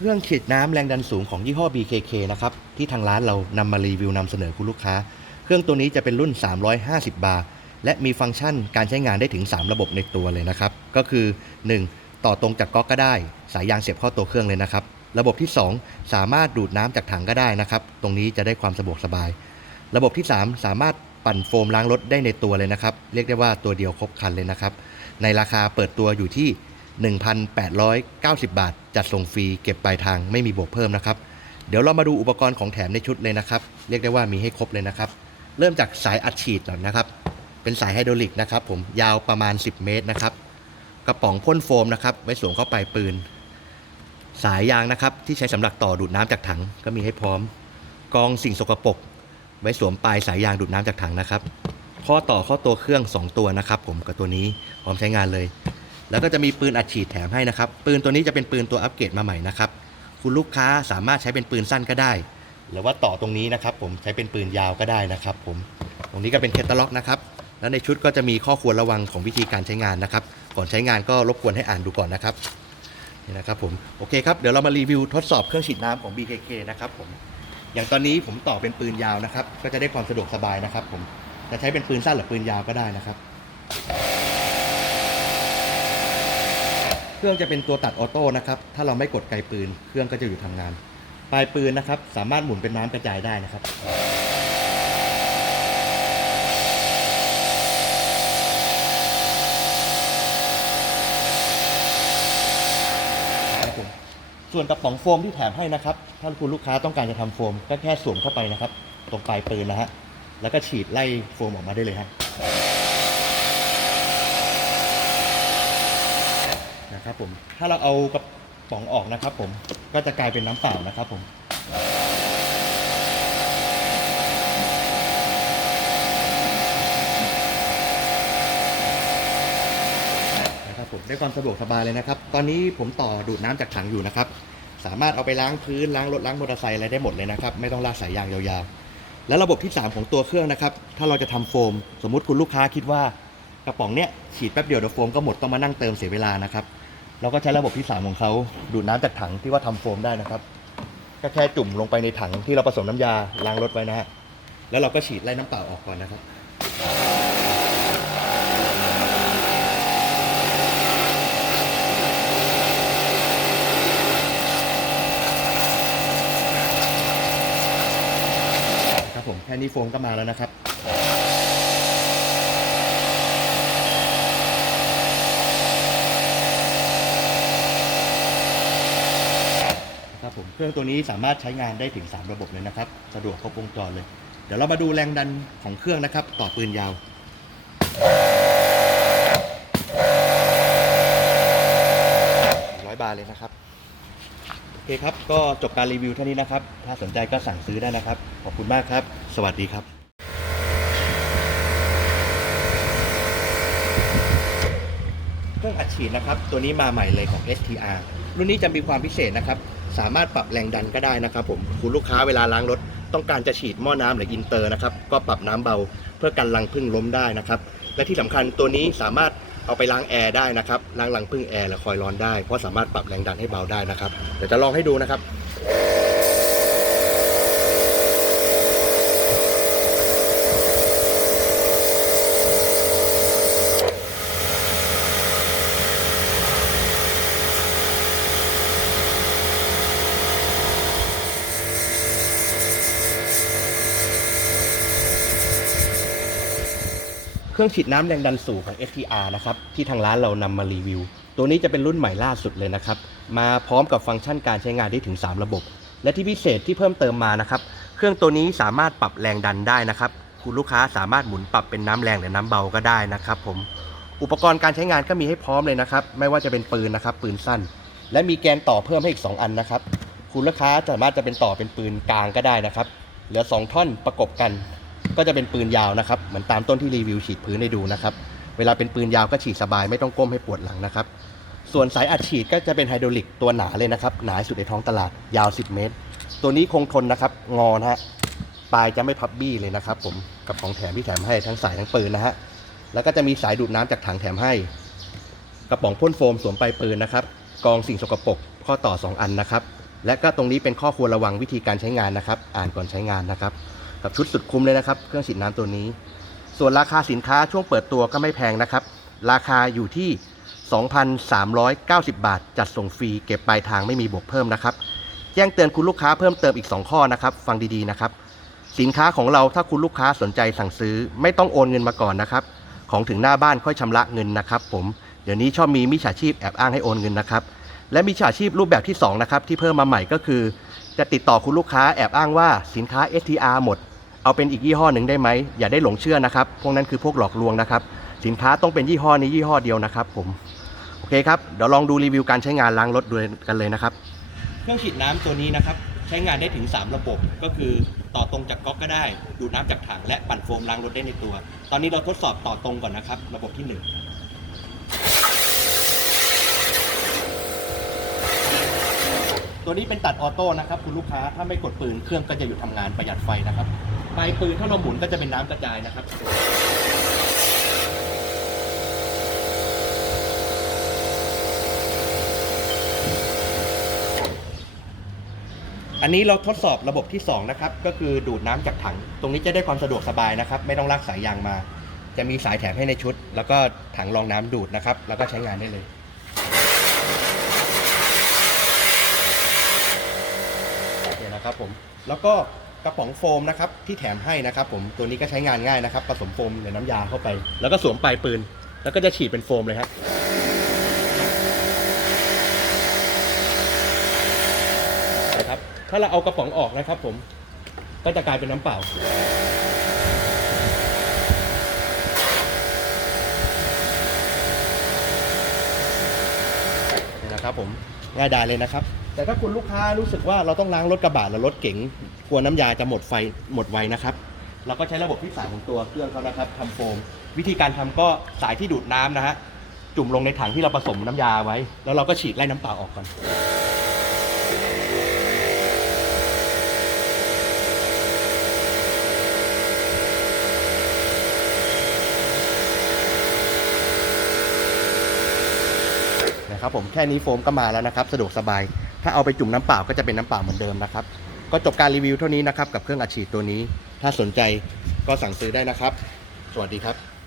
เครื่องฉีดน้ำแรงดันสูงของยี่ห้อ BKK นะครับที่ทางร้านเรานำมารีวิวนำเสนอคุณลูกค้า เครื่องตัวนี้จะเป็นรุ่น 350 บาร์และมีฟังก์ชันการใช้งานได้ถึง 3 ระบบในตัวเลยนะครับ ก็คือ 1. ต่อตรงจากก๊อกก็ได้ สายยางเสียบเข้าตัวเครื่องเลยนะครับ ระบบที่ 2 สามารถดูดน้ำจากถังก็ได้นะครับ ตรงนี้จะได้ความสะดวกสบาย ระบบที่ 3 สามารถปั่นโฟมล้างรถได้ในตัวเลยนะครับ เรียกได้ว่าตัวเดียวครบคันเลยนะครับ ในราคาเปิดตัวอยู่ที่ 1,890 บาท จัดส่งฟรีเก็บปลายทางไม่มีบวกเพิ่มนะครับ เดี๋ยวเรามาดูอุปกรณ์ของแถมในชุดเลยนะครับ เรียกได้ว่ามีให้ครบเลยนะครับ เริ่มจากสายอัดฉีดก่อนนะครับ เป็นสายไฮดรอลิกนะครับผมยาวประมาณ 10 เมตรนะครับ กระป๋องพ่นโฟมนะครับ ไว้สวมเข้าไปปืน สายยางนะครับที่ใช้สำหรับต่อดูดน้ำจากถังก็มีให้พร้อม กองสิ่งสกปรกไว้สวมปลายสายยางดูดน้ำจากถังนะครับ ข้อต่อข้าตัวเครื่อง 2 ตัวนะครับ ผมกับตัวนี้พร้อมใช้งานเลย แล้วก็จะมีปืนอัดฉีดแถมให้นะครับ ปืนตัวนี้จะเป็นปืนตัวอัปเกรดมาใหม่นะครับ คุณลูกค้าสามารถใช้เป็นปืนสั้นก็ได้ หรือว่าต่อตรงนี้นะครับ ผมใช้เป็นปืนยาวก็ได้นะครับ ผม ตรงนี้ก็เป็นแคตตาล็อกนะครับ แล้วในชุดก็จะมีข้อควรระวังของวิธีการใช้งานนะครับ ก่อนใช้งานก็รบกวนให้อ่านดูก่อนนะครับ นี่นะครับผม โอเคครับ เดี๋ยวเรามารีวิวทดสอบเครื่องฉีดน้ำของ BKK นะครับผม อย่างตอนนี้ผมต่อเป็นปืนยาวนะครับ ก็จะได้ความสะดวกสบายนะครับ ผม จะใช้เป็นปืนสั้นหรือปืนยาวก็ได้นะครับ เครื่องจะเป็นตัวตัดออโต้นะครับ ถ้าเราไม่กดไกปืน เครื่องก็จะอยู่ทำงาน ปลายปืนนะครับ สามารถหมุนเป็นน้ำกระจายได้นะครับ ส่วนกระป๋องโฟมที่แถมให้นะครับ ถ้าคุณลูกค้าต้องการจะทำโฟม ก็แค่สวมเข้าไปนะครับ ตรงปลายปืนนะฮะ แล้วก็ฉีดไล่โฟมออกมาได้เลยฮะ นะครับผม ถ้าเราเอากระป๋องออกนะครับผม ก็จะกลายเป็นน้ำเปล่านะครับผมนะครับผมได้ความสะดวกสบายเลยนะครับ ตอนนี้ผมต่อดูดน้ำจากถังอยู่นะครับ สามารถเอาไปล้างพื้นล้างรถล้างมอเตอร์ไซค์อะไรได้หมดเลยนะครับ ไม่ต้องลากสายยางยาวๆ และระบบที่ 3 ของตัวเครื่องนะครับ ถ้าเราจะทำโฟม สมมุติคุณลูกค้าคิดว่ากระป๋องเนี้ยฉีดแป๊บเดียวเดี๋ยวโฟมก็หมดต้องมานั่งเติมเสียเวลานะครับ เราก็ใช้ระบบที่ 3 ของเขาดูดน้ำจากถังที่ว่าทำโฟมได้นะครับ ก็แค่จุ่มลงไปในถังที่เราผสมน้ำยาล้างรถไว้นะฮะแล้วเราก็ฉีดไล่น้ำเปล่าออกก่อนนะครับครับผมแค่นี้โฟมก็มาแล้วนะครับ ครับผม เครื่องตัวนี้สามารถใช้งานได้ถึง 3 ระบบเลยนะครับ สะดวกครบวงจรเลย เดี๋ยวเรามาดูแรงดันของเครื่องนะครับ ต่อปืนยาว ร้อยบาทเลยนะครับ โอเคครับ ก็จบการรีวิวเท่านี้นะครับ ถ้าสนใจก็สั่งซื้อได้นะครับ ขอบคุณมากครับ สวัสดีครับเครื่องอัดฉีดนะครับ ตัวนี้มาใหม่เลยของ STR รุ่นนี้จะมีความพิเศษนะครับ สามารถปรับแรงดันก็ได้นะครับผมคุณลูกค้าเวลาล้างรถต้องการจะฉีดหม้อน้ำหรืออินเตอร์นะครับก็ปรับน้ำเบาเพื่อกันรังพึ่งล้มได้นะครับและที่สำคัญตัวนี้สามารถเอาไปล้างแอร์ได้นะครับล้างรังพึ่งแอร์และคอยร้อนได้เพราะสามารถปรับแรงดันให้เบาได้นะครับเดี๋ยวจะลองให้ดูนะครับ เครื่องฉีดน้ำแรงดันสูงของ STR นะครับที่ทางร้านเรานำมารีวิว ตัวนี้จะเป็นรุ่นใหม่ล่าสุดเลยนะครับ มาพร้อมกับฟังก์ชันการใช้งานได้ถึง 3 ระบบ และที่พิเศษที่เพิ่มเติมมานะครับ เครื่องตัวนี้สามารถปรับแรงดันได้นะครับ คุณลูกค้าสามารถหมุนปรับเป็นน้ำแรงหรือน้ำเบาก็ได้นะครับผม อุปกรณ์การใช้งานก็มีให้พร้อมเลยนะครับ ไม่ว่าจะเป็นปืนนะครับ ปืนสั้น และมีแกนต่อเพิ่มให้อีก 2 อันนะครับ คุณลูกค้าสามารถจะเป็นต่อเป็นปืนกลางก็ได้นะครับ เหลือ 2 ท่อนประกบกัน ก็จะเป็นปืนยาวนะครับ เหมือนตามต้นที่รีวิวฉีดพื้นให้ดูนะครับ เวลาเป็นปืนยาวก็ฉีดสบายไม่ต้องก้มให้ปวดหลังนะครับ ส่วนสายอัดฉีดก็จะเป็นไฮดรอลิกตัวหนาเลยนะครับ หนาสุดในท้องตลาดยาว 10 เมตร ตัวนี้คงทนนะครับ งอนะฮะ ปลายจะไม่พับบี้เลยนะครับ ผม กับของแถมที่แถมให้ทั้งสายทั้งปืนนะฮะ แล้วก็จะมีสายดูดน้ำจากถังแถมให้ กระป๋องพ่นโฟมสวมปลายปืนนะครับ กองสิ่งสกปรกข้อต่อ 2 อันนะครับ และก็ตรงนี้เป็นข้อควรระวังวิธีการใช้งานนะครับ อ่านก่อนใช้งานนะครับ กับชุดสุดคุ้มเลยนะครับ เครื่องฉีดน้ำตัวนี้ ส่วนราคาสินค้าช่วงเปิดตัวก็ไม่แพงนะครับ ราคาอยู่ที่ 2,390 บาท จัดส่งฟรีเก็บปลายทางไม่มีบวกเพิ่มนะครับ แจ้งเตือนคุณลูกค้าเพิ่มเติมอีก 2 ข้อนะครับ ฟังดีๆนะครับ สินค้าของเราถ้าคุณลูกค้าสนใจสั่งซื้อ ไม่ต้องโอนเงินมาก่อนนะครับ ของถึงหน้าบ้านค่อยชำระเงินนะครับ ผม เดี๋ยวนี้ชอบมีมิจฉาชีพแอบอ้างให้โอนเงินนะครับ และมิจฉาชีพรูปแบบที่2นะครับที่เพิ่มมาใหม่ก็คือ จะติดต่อคุณลูกค้าแอบอ้างว่าสินค้า STR หมด เอาเป็นอีกยี่ห้อหนึ่งได้ไหม อย่าได้หลงเชื่อนะครับ พวกนั้นคือพวกหลอกลวงนะครับ สินค้าต้องเป็นยี่ห้อนี้ยี่ห้อเดียวนะครับผม โอเคครับ เดี๋ยวลองดูรีวิวการใช้งานล้างรถดูกันเลยนะครับ เครื่องฉีดน้ำตัวนี้นะครับใช้งานได้ถึง 3 ระบบ ก็คือต่อตรงจากก๊อกก็ได้ ดูดน้ำจากถังและปั่นโฟมล้างรถได้ในตัว ตอนนี้เราทดสอบต่อตรงก่อนนะครับ ระบบที่ 1 ตัวนี้เป็นตัดออโต้นะครับคุณลูกค้าถ้าไม่กดปืนเครื่องก็จะหยุดทำงานประหยัดไฟนะครับปลายปืนถ้าเราหมุนก็จะเป็นน้ำกระจายนะครับอันนี้เราทดสอบระบบที่ 2 นะครับ ก็คือดูดน้ำจากถัง ตรงนี้จะได้ความสะดวกสบายนะครับ ไม่ต้องลากสายยางมา จะมีสายแถมให้ในชุด แล้วก็ถังรองน้ำดูดนะครับ แล้วก็ใช้งานได้เลย โอเค นะครับผมแล้วก็กระป๋องโฟมนะครับที่แถมให้นะครับผมตัวนี้ก็ใช้งานง่ายนะครับผสมโฟมในน้ำยาเข้าไป แล้วก็สวมปลายปืน แล้วก็จะฉีดเป็นโฟมเลยฮะนะครับถ้าเราเอากระป๋องออกนะครับผมก็จะกลายเป็นน้ำเปล่านนะครับผมง่ายดายเลยนะครับ แต่ถ้าคุณลูกค้ารู้สึกว่าเราต้องล้างรถกระบะหรือรถเก๋งกลัวน้ำยาจะหมดไฟหมดไวนะครับเราก็ใช้ระบบที่สามของตัวเครื่องเขานะครับทำโฟมวิธีการทำก็สายที่ดูดน้ำนะฮะจุ่มลงในถังที่เราผสมน้ำยาไว้ แล้วเราก็ฉีดไล่น้ำเปล่าออกก่อนนะครับผมแค่นี้โฟมก็มาแล้วนะครับ สะดวกสบาย ถ้าเอาไปจุ่มน้ำเปล่าก็จะเป็นน้ำเปล่าเหมือนเดิมนะครับ ก็จบการรีวิวเท่านี้นะครับกับเครื่องอัดฉีดตัวนี้ ถ้าสนใจก็สั่งซื้อได้นะครับ สวัสดีครับ